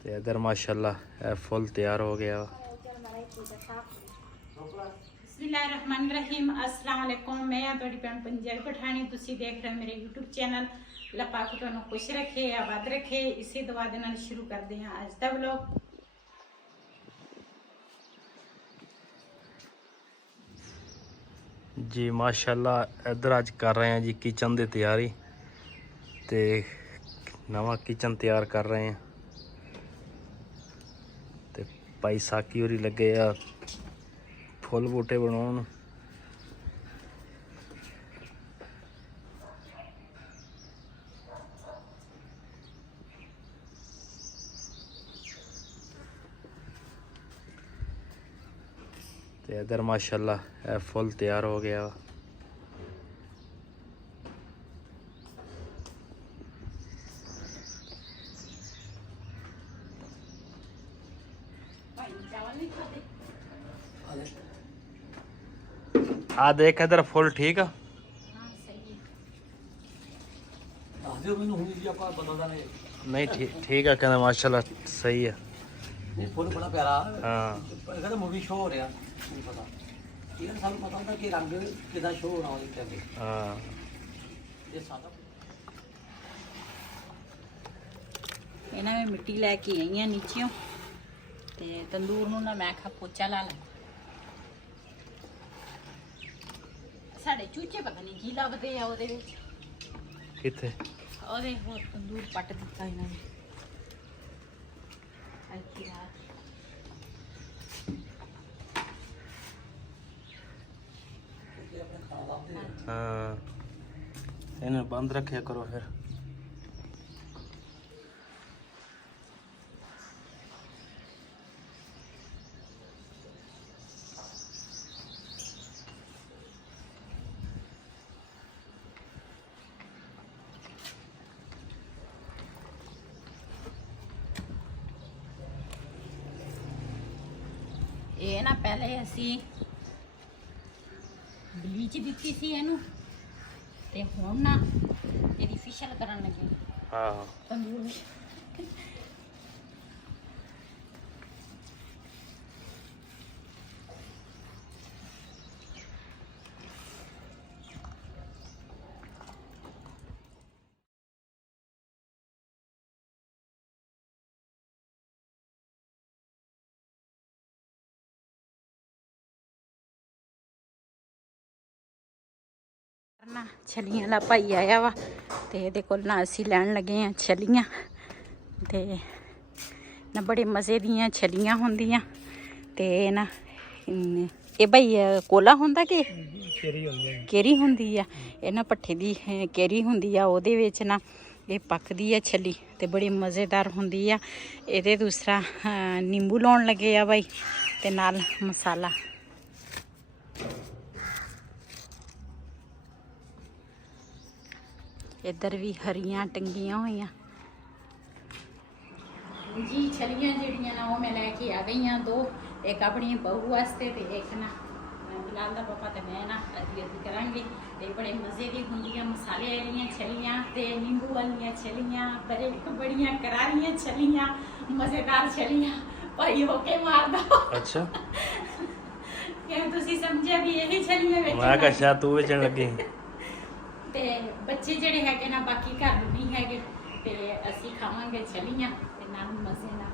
ਤੇ इधर माशाल्लाह फुल तैयार हो गया। बिस्मिल्लाहिर्रहमानिर्रहीम अस्सलाम वालेकुम। मैं ਤੁਹਾਡੀ ਭੈਣ पंजाबी पठानी, ਤੁਸੀਂ देख रहे हो मेरे यूट्यूब चैनल। अल्लाह पाक ਤੁਹਾਨੂੰ खुश रखे, आबाद रखे। इसी दुआ ਦੇ ਨਾਲ शुरू करते हैं आज का व्लॉग। जी माशाल्लाह इधर अज कर रहे हैं जी किचन की तैयारी, तो नवा किचन तैयार कर रहे हैं। तो भाई साकी होरी लगे आ फुल बूटे बनाने। तो इधर माशाल्लाह फुल तैयार हो गया। आ देख इधर फुल ठीक है। नहीं ठीक है, कहना माशाल्लाह सही है। फुल बड़ा प्यारा। हाँ कहते मूवी शो हो रहा नहीं पता, ये सानू पता होंदा कि रंग किदा शो होना ਉਹਦੇ ਤੇ। हाँ ਇਹ ਸਾਦਾ ਇਹਨਾਂ ਮੈਂ ਮਿੱਟੀ ਲੈ ਕੇ ਆਈਆਂ ਨੀਚਿਓਂ, ਤੇ ਤੰਦੂਰ ਨੂੰ ਨਾ ਮੈਂ ਖਾ ਪੋਚਾ ਲਾ ਲਾਂ। ਸਾਡੇ ਚੂਚੇ ਪਤਾ ਨਹੀਂ ਕੀ ਲੱਭਦੇ ਆ ਉਹਦੇ ਵਿੱਚ। किथे ਉਹਦੇ ਹੋਰ ਤੰਦੂਰ ਪੱਟ ਦਿੱਤਾ ਇਹਨਾਂ ਨੇ। ਅੱਛੀ ਰਾਤ हाँ इन्हें बंद रखे करो फिर। ਇਹ ਨਾ ਪਹਿਲੇ ਅਸੀਂ ਬਲੀਚ ਦਿੱਤੀ ਸੀ ਇਹਨੂੰ, ਤੇ ਹੁਣ ਨਾ ਇਹਦੀ ਫਿਸ਼ਲ ਕਰਨ ਲੱਗੇ हाँ ਤੰਦੂਰ ਵਿੱਚ। ਨਾ ਛਲੀਆਂ ਦਾ ਭਾਈ ਆਇਆ ਵਾ, ਤੇ ਇਹਦੇ ਕੋਲ ਨਾ ਅਸੀਂ ਲੈਣ ਲੱਗੇ ਆ ਛਲੀਆਂ। ਤੇ ਨਾ ਬੜੇ ਮਜ਼ੇ ਦੀਆਂ ਛਲੀਆਂ ਹੁੰਦੀਆਂ, ਤੇ ਨਾ ਇਹ ਭਾਈ ਕੋਲਾ ਹੁੰਦਾ ਕਿ ਕੇਰੀ ਹੁੰਦੀ ਆ। ਇਹ ਨਾ ਪੱਠੇ ਦੀ ਕੇਰੀ ਹੁੰਦੀ ਆ, ਉਹਦੇ ਵਿੱਚ ਨਾ ਇਹ ਪੱਕਦੀ ਆ ਛਲੀ, ਤੇ ਬੜੀ ਮਜ਼ੇਦਾਰ ਹੁੰਦੀ ਆ। ਇਹਦੇ ਦੂਸਰਾ ਨਿੰਬੂ ਲਾਉਣ ਲੱਗੇ ਆ ਭਾਈ, ਤੇ ਨਾਲ ਮਸਾਲਾ। ਇੱਧਰ ਵੀ ਹਰੀਆਂ ਟੰਗੀਆਂ ਹੋਈਆਂ ਜੀ ਛਲੀਆਂ ਜਿਹੜੀਆਂ ਨਾ ਉਹ ਮੈਂ ਲੈ ਕੇ ਆ ਗਈਆਂ ਦੋ, ਇੱਕ ਆਪਣੀ ਬਹੂ ਵਾਸਤੇ ਤੇ ਇੱਕ ਨਾ ਬਿਲਾਲ ਦਾ ਪਾਪਾ ਤੇ ਮੈਂ ਨਾ ਅੱਧੀ ਕਰਾਂਗੇ। ਤੇ ਬੜੇ ਮਜ਼ੇ ਦੀ ਹੁੰਦੀਆਂ ਮਸਾਲੇ ਵਾਲੀਆਂ ਛਲੀਆਂ ਤੇ ਨਿੰਬੂ ਵਾਲੀਆਂ ਛਲੀਆਂ, ਬੜੀਆਂ ਕਰਾਰੀਆਂ ਛਲੀਆਂ, ਮਜ਼ੇਦਾਰ ਛਲੀਆਂ। ਭਾਈ ਹੋ ਕੇ ਮਾਰਦਾ। अच्छा ਕਿ ਤੁਸੀਂ ਸਮਝਿਆ ਵੀ ਇਹ ਛਲੀਆਂ ਵਿੱਚ मैं कहा शायद तू बेचन लगी। ਤੇ ਬੱਚੇ ਜਿਹੜੇ ਹੈਗੇ ਨਾ ਬਾਕੀ ਘਰ ਨੂੰ ਨਹੀਂ ਹੈਗੇ, ਤੇ ਅਸੀਂ ਖਾਵਾਂਗੇ ਛਲੀਆਂ ਤੇ ਨਾਲ ਮਜ਼ੇ ਨਾਲ।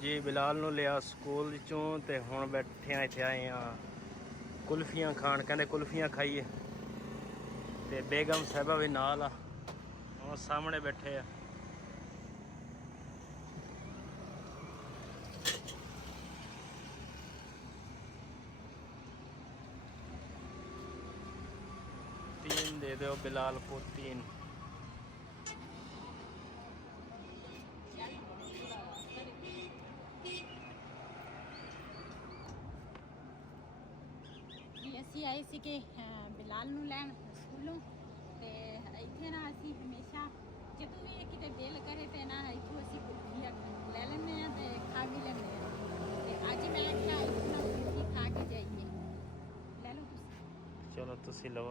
जी बिलाल ਨੂੰ ਲਿਆ ਸਕੂਲ ਵਿੱਚੋਂ, ਤੇ ਹੁਣ ਬੈਠੇ ਆ ਇੱਥੇ ਆਏ ਆ ਕੁਲਫੀਆਂ ਖਾਣ। ਕਹਿੰਦੇ ਕੁਲਫੀਆਂ ਖਾਈਏ, ਤੇ ਬੇਗਮ ਸਾਹਿਬਾ ਵੀ ਨਾਲ ਆ, ਉਹ ਸਾਹਮਣੇ ਬੈਠੇ ਆ। तीन दे दो बिलाल को, 3। ਅਸੀਂ ਆਏ ਸੀ ਕਿ ਬਿਲਾਲ ਨੂੰ ਲੈਣ ਸਕੂਲੋਂ, ਤੇ ਇੱਥੇ ਨਾ ਅਸੀਂ ਹਮੇਸ਼ਾ ਜਦੋਂ ਵੀ ਕਿਤੇ ਦਿਲ ਕਰੇ ਤੇ ਨਾ ਇੱਥੋਂ ਅਸੀਂ ਕੁਲਫੀਆਂ ਲੈ ਲੈਂਦੇ ਆ ਤੇ ਖਾ ਵੀ ਲੈਂਦੇ ਆ। ਤੇ ਅੱਜ ਮੈਂ ਕਿਹਾ ਇੱਥੋਂ ਕੁਲਫੀ ਖਾ ਕੇ ਜਾਈਏ। ਲੈ ਲਓ ਤੁਸੀਂ। चलो तुसी लो।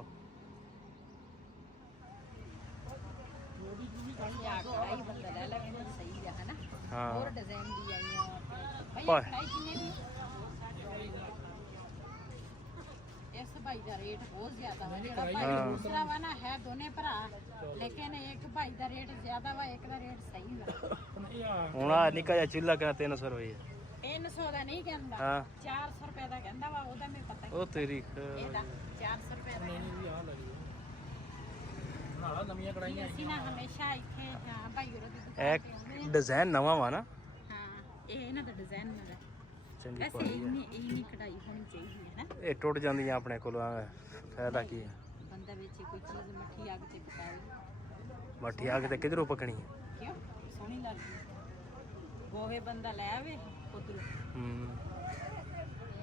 ਵੈਸੇ ਆ ਕੜਾਈ ਬੰਦਾ ਲੈ ਲਵੇ ਨਾ ਸਹੀ ਆ ਹਨਾ। ਹਾਂ ਹੋਰ ਡਿਜ਼ਾਈਨ ਦੀ ਆਈਆਂ ਭਾਈ ਭਾਈ। ਕੜਾਈ ਕਿੰਨੇ ਦੀ? ਇਸ ਭਾਈ ਦਾ ਰੇਟ ਬਹੁਤ ਜ਼ਿਆਦਾ ਵਾ। ਜਿਹੜਾ ਭਾਈ ਦੂਸਰਾ ਵਾ ਨਾ ਹੈ ਦੋਨੇ ਭਰਾ, ਲੇਕਿਨ ਇੱਕ ਭਾਈ ਦਾ ਰੇਟ ਜ਼ਿਆਦਾ ਵਾ, ਇੱਕ ਦਾ ਰੇਟ ਸਹੀ ਵਾ। ਹੁਣ ਆ ਨਿੱਕਾ ਜਿਹਾ ਚੁੱਲ੍ਹਾ ਕਿੰਨਾ 300 ਰੁਪਏ 300 ਦਾ ਨਹੀਂ ਕਹਿੰਦਾ, ਹਾਂ 400 ਰੁਪਏ ਦਾ ਕਹਿੰਦਾ ਵਾ। ਉਹਦਾ ਮੈਨੂੰ ਪਤਾ ਉਹ ਤੇਰੀ ਇਹਦਾ 400 ਰੁਪਏ ਦਾ ਨਵੀਆਂ ਕੜਾਈਆਂ ਅਸੀਂ ਨਾ ਹਮੇਸ਼ਾ ਇੱਥੇ ਹਾਂ ਭਾਈ ਹੋਰਾਂ ਦੀ ਦੁਕਾਨ ਇਹ ਤੇ ਆਉਂਦੇ ਡਿਜ਼ਾਈਨ ਨਵਾਂ ਵਾ ਨਾ। ਹਾਂ ਇਹ ਇਹਨਾਂ ਦਾ ਡਿਜ਼ਾਈਨ ਨਵਾਂ। ਚੰਗੀ ਵੈਸੇ ਕੁਆਲਿਟੀ ਇੰਨੀ ਕਢਾਈ ਹੋਣੀ ਚਾਹੀਦੀ ਹੈ ਨਾ। ਇਹ ਟੁੱਟ ਜਾਂਦੀਆਂ ਆਪਣੇ ਕੋਲ ਐਵੇਂ ਫਾਇਦਾ ਕੀ ਹੈ। ਬੰਦਾ ਵਿੱਚ ਕੋਈ ਚੀਜ਼ ਮਿੱਠੀ ਅੱਗ ਤੇ ਪਕਾਏ, ਮੱਠੀ ਆ ਕੇ ਤੇ ਕਿਧਰੋਂ ਪਕਣੀ ਹੈ। ਕਿਉਂ ਸੋਹਣੀ ਲੱਗਦੀ। ਗੋਹੇ ਬੰਦਾ ਲੈ ਆਵੇ ਉਧਰੋਂ। ਹੂੰ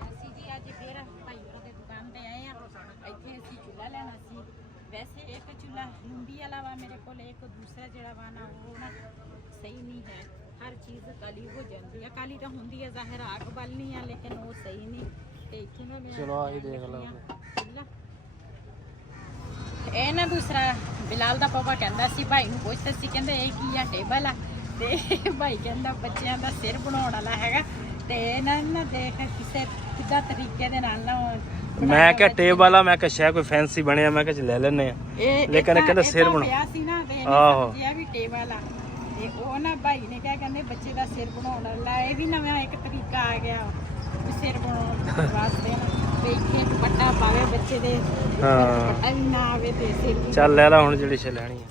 ਅਸੀਂ ਜੀ ਅੱਜ ਫੇਰ ਭਾਈ ਹੋਰਾਂ ਦੀ ਦੁਕਾਨ ਤੇ ਆਏ ਆ। ਇੱਥੇ ਅਸੀਂ ਚੁੱਲ੍ਹਾ ਲੈਣਾ ਸੀ। ਵੈਸੇ ਇੱਕ ਚੁੱਲ੍ਹਾ ਲੰਬੀ ਵਾਲਾ ਵਾ ਮੇਰੇ ਕੋਲ, ਇੱਕ ਦੂਸਰਾ ਜਿਹੜਾ ਵਾ ਨਾ ਉਹ ਨਾ ਸਹੀ ਨਹੀਂ ਹੈ। ਹਰ ਚੀਜ਼ ਕਾਲੀ ਹੋ ਜਾਂਦੀ ਹੈ। ਕਾਲੀ ਤਾਂ ਹੁੰਦੀ ਹੈ ਜ਼ਾਹਿਰ, ਅੱਗ ਬਾਲਣੀ ਆ, ਲੇਕਿਨ ਉਹ ਸਹੀ ਨਹੀਂ। ਤੇ ਇੱਥੋਂ ਨਾ ਮੈਂ ਚਲੋ ਆਹੀ ਦੇਖ ਲਓ। ਚੁੱਲ੍ਹਾ ਇਹ ਨਾ ਦੂਸਰਾ ਬਿਲਾਲ ਦਾ ਪਾਪਾ ਕਹਿੰਦਾ ਸੀ, ਭਾਈ ਨੂੰ ਪੁੱਛਦੇ ਸੀ, ਕਹਿੰਦੇ ਇਹ ਕੀ ਆ ਟੇਬਲ ਆ। ਤੇ ਭਾਈ ਕਹਿੰਦਾ ਬੱਚਿਆਂ ਦਾ ਸਿਰ ਬਣਾਉਣ ਵਾਲਾ ਹੈਗਾ। ਤੇ ਇਹਨਾਂ ਨਾ ਦੇਖ ਕਿਸੇ ਕਿੱਦਾਂ ਤਰੀਕੇ ਦੇ ਨਾਲ ਨਾ ਮੈਂ ਕਿਹਾ ਟੇਬਲ ਆ, ਮੈਂ ਕਿਹਾ ਸ਼ਾਇਦ ਕੋਈ ਫੈਂਸੀ ਬਣਿਆ, ਮੈਂ ਕਿਹਾ ਲੈ ਲੈਨੇ ਆ। ਲੇਕਿਨ ਇਹ ਕਹਿੰਦਾ ਸਿਰ ਬਣਾ ਪਿਆ ਸੀ ਨਾ ਤੇ ਆਹੋ ਇਹ ਵੀ ਟੇਬਲ ਆ। ਤੇ ਉਹ ਨਾ ਭਾਈ ਨੇ ਕਿਹਾ ਕਹਿੰਦੇ ਬੱਚੇ ਦਾ ਸਿਰ ਬਣਾਉਣ ਵਾਲਾ। ਇਹ ਵੀ ਨਵਾਂ ਇੱਕ ਤਰੀਕਾ ਆ ਗਿਆ ਵੀ ਸਿਰ ਬਣਾਉਣ ਵਾਸਤੇ ਨਾ ਵੀ ਇੱਥੇ ਦੁਪੱਟਾ ਪਾਵੇ ਬੱਚੇ ਦੇ, ਹਾਂ ਦੁਪੱਟਾ ਵੀ ਨਾ ਆਵੇ ਤੇ ਸਿਰ ਵੀ। ਚੱਲ ਲੈ ਲੈ ਹੁਣ ਜਿਹੜੀ ਛੇ ਲੈਣੀ ਆ।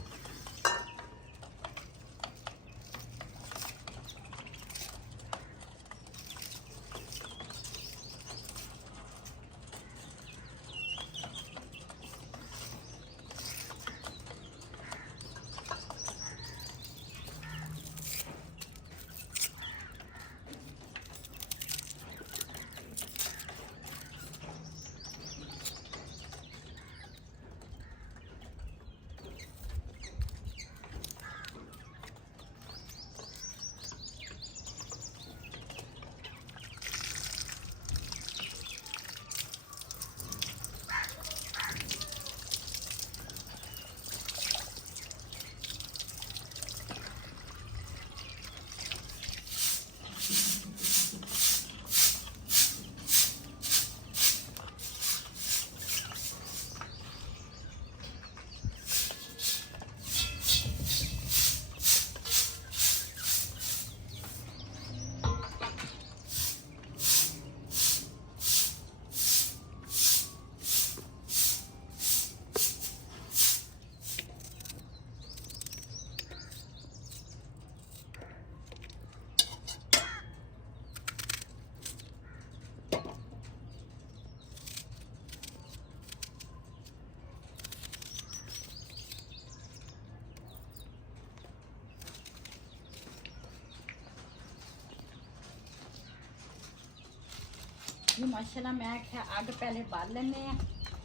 ਜੀ ਮਾਸ਼ਾਅੱਲਾ ਮੈਂ ਆਖਿਆ ਅੱਗ ਪਹਿਲੇ ਬਾਲ ਲੈਣੇ ਆ।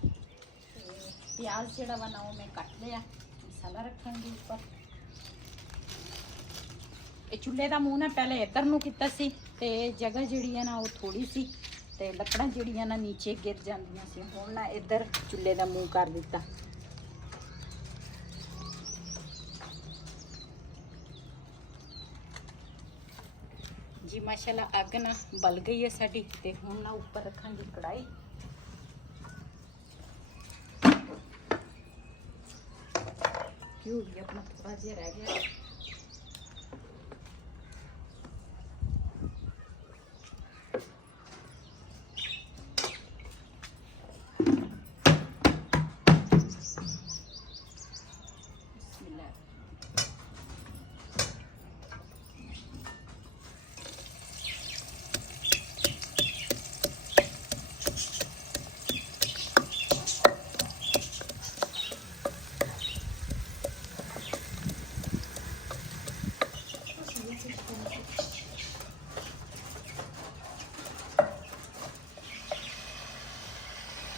ਤੇ ਪਿਆਜ਼ ਜਿਹੜਾ ਵਾ ਨਾ ਉਹ ਮੈਂ ਕੱਟ ਲਿਆ, ਮਸਾਲਾ ਰੱਖਾਂਗੀ ਉੱਪਰ। ਇਹ ਚੁੱਲ੍ਹੇ ਦਾ ਮੂੰਹ ਨਾ ਪਹਿਲੇ ਇੱਧਰ ਨੂੰ ਕੀਤਾ ਸੀ ਤੇ ਜਗ੍ਹਾ ਜਿਹੜੀ ਹੈ ਨਾ ਉਹ ਥੋੜੀ ਸੀ ਤੇ ਲੱਕੜਾਂ ਜਿਹੜੀਆਂ ਨਾ ਨੀਚੇ ਗਿਰ ਜਾਂਦੀਆਂ ਸੀ। ਹੁਣ ਨਾ ਇੱਧਰ ਚੁੱਲ੍ਹੇ ਦਾ ਮੂੰਹ ਕਰ ਦਿੱਤਾ। ਜੀ ਮਾਸ਼ਾਅੱਲਾ ਅੱਗ ਨਾ ਬਲ ਗਈ ਹੈ ਸਾਡੀ। ਤੇ ਹੁਣ ਨਾ ਉੱਪਰ ਰੱਖਾਂਗੇ ਕੜਾਈ। ਕਿਉਂ ਵੀ ਆਪਣਾ ਥੋੜਾ ਜਿਹਾ ਰਹਿ ਗਿਆ।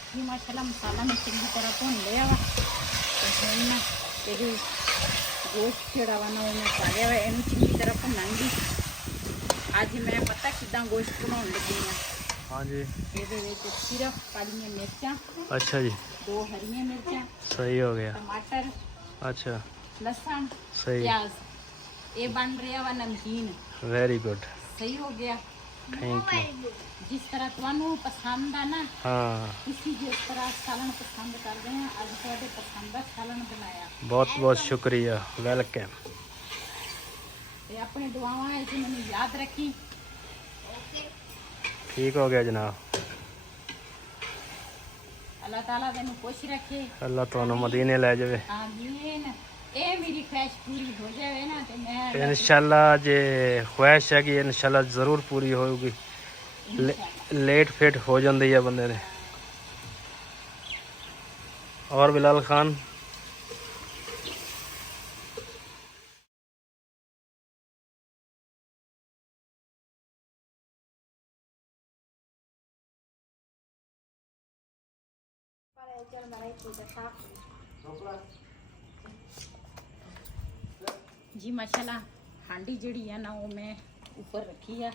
जी माशाल्लाह मसाला मैं चंगी तरह भुन लिया वा। तो हुण ना ये गोश्त जिहड़ा वा ना वो मैं पा लिया वा। इहनूं चंगी तरह भुनांगी। अज मैं पता किदां गोश्त बनाउण लगी हां। हाँ जी ਇਹਦੇ ਵਿੱਚ ਸਿਰਫ ਕਾਲੀਆਂ ਮਿਰਚਾਂ, अच्छा जी 2 ਹਰੀਆਂ ਮਿਰਚਾਂ, सही हो गया। टमाटर, अच्छा ਲਸਣ ਸਹੀ ਪਿਆਜ਼ ਇਹ ਬਣ ਰਿਹਾ ਵਾ ਨਮਕੀਨ ਵੈਰੀ ਗੁੱਡ ਸਹੀ ਹੋ ਗਿਆ ਥੈਂਕ ਯੂ ਜਿਸ ਤਰ੍ਹਾਂ ਤੁਹਾਨੂੰ ਪਸੰਦ ਆ ਨਾ ਹਾਂ ਤੁਸੀਂ ਜਿਸ ਤਰ੍ਹਾਂ ਸਾਲਣ ਪਸੰਦ ਕਰਦੇ ਆ ਅੱਜ ਤੁਹਾਡੇ ਪਸੰਦ ਦਾ ਸਾਲਣ ਬਣਾਇਆ ਬਹੁਤ ਬਹੁਤ ਸ਼ੁਕਰੀਆ ਵੈਲਕਮ ਤੇ ਆਪਣੀ ਦੁਆਵਾਂ ਵਿੱਚ ਮੈਨੂੰ ਯਾਦ ਰੱਖੀ ਠੀਕ ਹੋ ਗਿਆ ਜਨਾਬ ਅੱਲਾਹ ਤਾਲਾ ਤੈਨੂੰ ਖੁਸ਼ ਰੱਖੇ ਅੱਲਾ ਤੁਹਾਨੂੰ ਮਦੀਨੇ ਲੈ ਜਾਵੇ ਆਮੀਨ ਇਹ ਮੇਰੀ ਖੁਆਇਸ਼ ਪੂਰੀ ਹੋ ਜਾਵੇ ਨਾ ਤੇ ਮੈਂ ਇਨਸ਼ਾਅੱਲਾ ਜੇ ਖੁਆਇਸ਼ ਹੈ ਕਿ ਇਨਸ਼ਾਅੱਲਾ ਜ਼ਰੂਰ ਪੂਰੀ ਹੋਊਗੀ ਲੇਟ ਫੇਟ ਹੋ ਜਾਂਦੀ ਹੈ ਬੰਦੇ ਨੇ और बिलाल खान जी माशाल्लाह हांडी जड़ी है ना वो मैं ऊपर रखी है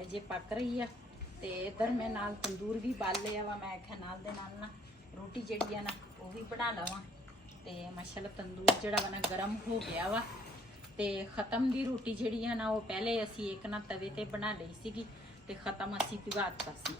अजे पक रही है ते इधर मैं नाल तंदूर भी बाल लिया वा मैं आख्या नाल दे नाल ना रोटी जड़ी है ना वो भी बना लवा ते माशाल्लाह तंदूर जड़ा वा ना गर्म हो गया वा ते ख़त्म दी रोटी जड़ी है ना वो पहले असी एक ना तवे ते बना लई सीगी ते ख़त्म असी भिगात सी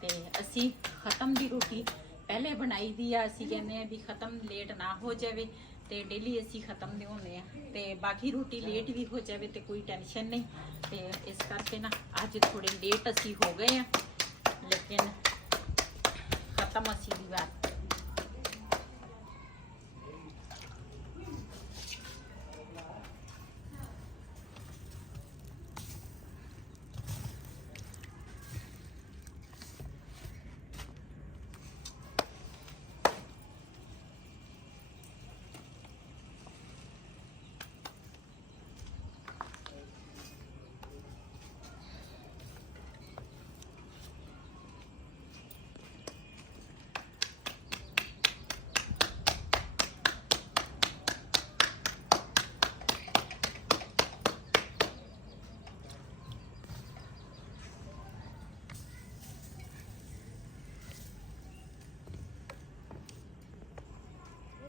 ते असी ख़त्म दी रोटी पहले बनाई दी आ असी कहने भी ख़त्म लेट ना हो जाए ते डेली असी ख़त्म दे होने ते बाकी रोटी लेट भी हो जाए तो कोई टेंशन नहीं ते इस करके ना अज थोड़े लेट असी हो गए हैं लेकिन ख़त्म असी दी बात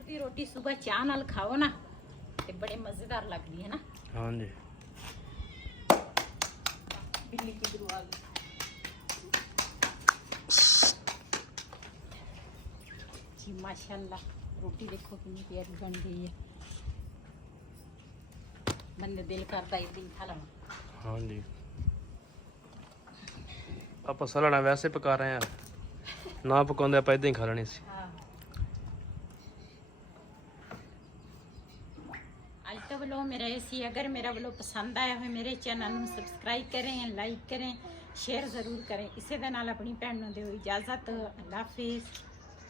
दी रोटी सुबह चाह नाल खाओ ना ते बड़े मजेदार लगती है ना हाँ जी बिल्ली किधर आ गई जी माशाल्लाह रोटी देखो कितनी प्यारी बन गई है बंदे दिल करता है दिन खा लवा हाँ जी ਆਪਾਂ ਸਲਾਣਾ ਵੈਸੇ ਪਕਾ ਰਹੇ ਆ ਨਾ ਪਕਾਉਂਦੇ ਆਪਾਂ ਇਦਾਂ ਹੀ ਖਾ ਲੈਣੀ ਸੀ आज तो व्लॉग मेरा ऐसी अगर मेरा व्लॉग पसंद आया हो मेरे चैनल ਨੂੰ सब्सक्राइब करें लाइक करें शेयर ज़रूर करें इसे दे नाल अपनी भैन ਨੂੰ ਦਿਓ इजाज़त अल्लाह हाफिज़।